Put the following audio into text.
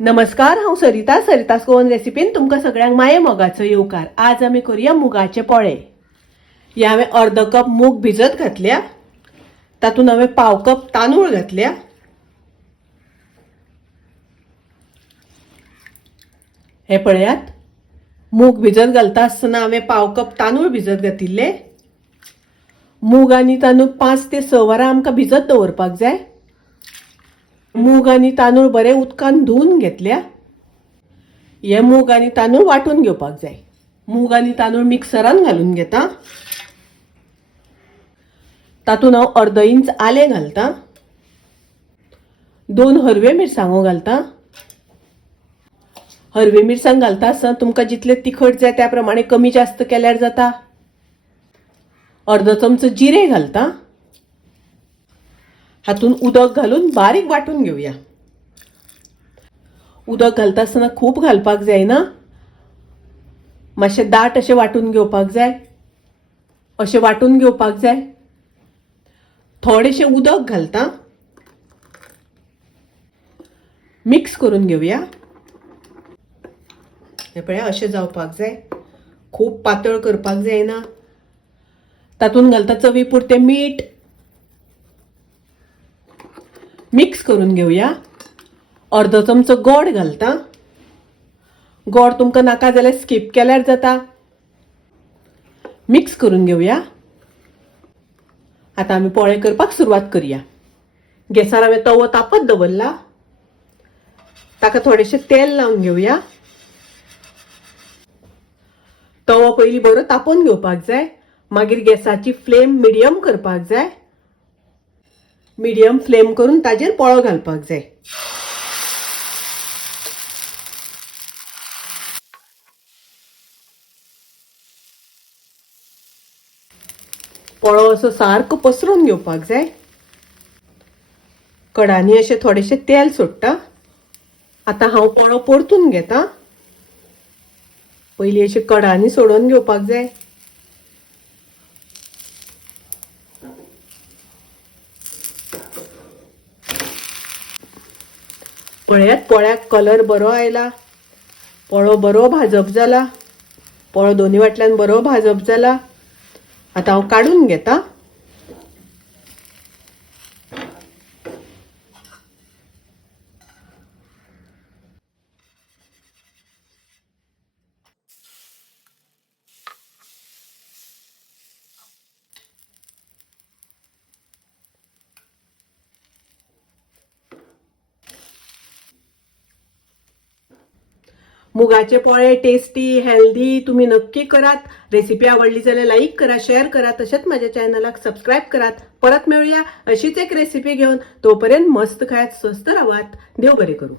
नमस्कार, हांव सरितास गोवन रेसिपीन तुमकां सगळ्यांक माये मोगाचो येवकार। आज आमी करूया मुगाचे पोळे। हे हांवें अर्द कप मूग भिजत घातल्या, तातूंत हांवें पाव कप तांदूळ घातल्या, हे पळयात मूग भिजत घालता आसतना हांवें पाव कप तांदूळ भिजत घातिल्ले। मूग आनी तांदूळ 5 ते 6 वरां आमकां भिजत दवरपाक जाय। मूग आनी तांदूळ बरे उदकान धुवन घेतल्या। हे मूग आनी तांदूळ वाटून घेवपाक जाय। मूग आनी तांदूळ मिक्सरान घालून घेता। तातूंत हांव अर्द इंच आले घालता, 2 हरवे मिरसांगो घालता। हरवे मिरसांग घालता आसतना तुमकां जितले तिखट जाय त्या प्रमाणे कमी जास्त केल्यार जाता। अर्द चमचो जिरे घालता। हातूंत उदक घालून बारीक वाटून घेवया। उदक घालता आसतना खूब घालपाक जायना, मातशें दाट अशें वाटून घेवपाक जाय। अशें वाटून घेवपाक जाय। थोडेशें उदक घालता, मिक्स करून घेवया। हे पळय अशें जावपाक जाय, खूब पातळ करपाक जायना। तातूंत घालता चवी पुरतें मीठ, मिक्स करून घेवया। अर्द चमचो गोड घालता। गोड तुमकां नाका जाल्यार स्कीप केल्यार जाता। मिक्स करून घेवया। आता आमी पोळे करपाक सुरवात करूया। गॅसार हांवें तवो तापत दवरला, ताका थोडेशें तेल लावन घेवया। तवो पयलीं बरो तापोवन घेवपाक जाय, मागीर गॅसाची फ्लेम मिडियम करपाक जाय। मिडियम फ्लेम करून ताजेर पोळो घालपाक जाय। पोळो असो सारको पसरून घेवपाक जाय। कडांनी अशें थोडेशें तेल सोडटा। आता हांव पोळो परतून घेता। पयलीं अशें कडांनी सोडून घेवपाक जाय। पळयात पोळ्याक कलर बरो आयला, पोळो बरो भाजप जाला। पोळो दोन्ही वाटल्यान बरो भाजप जाला। आता हांव काडून घेता। मुगाचे पोळे टेस्टी हेल्दी तुम्ही नक्की करात। रेसिपी आवडली जाल्यार लाईक करा, शेअर करा, तसेच माझ्या चॅनलाक सबस्क्राईब करात। परत मिळूया अशीच एक रेसिपी घेऊन। तोपर्यंत मस्त खायात, स्वस्त राहात। देव बरे करू।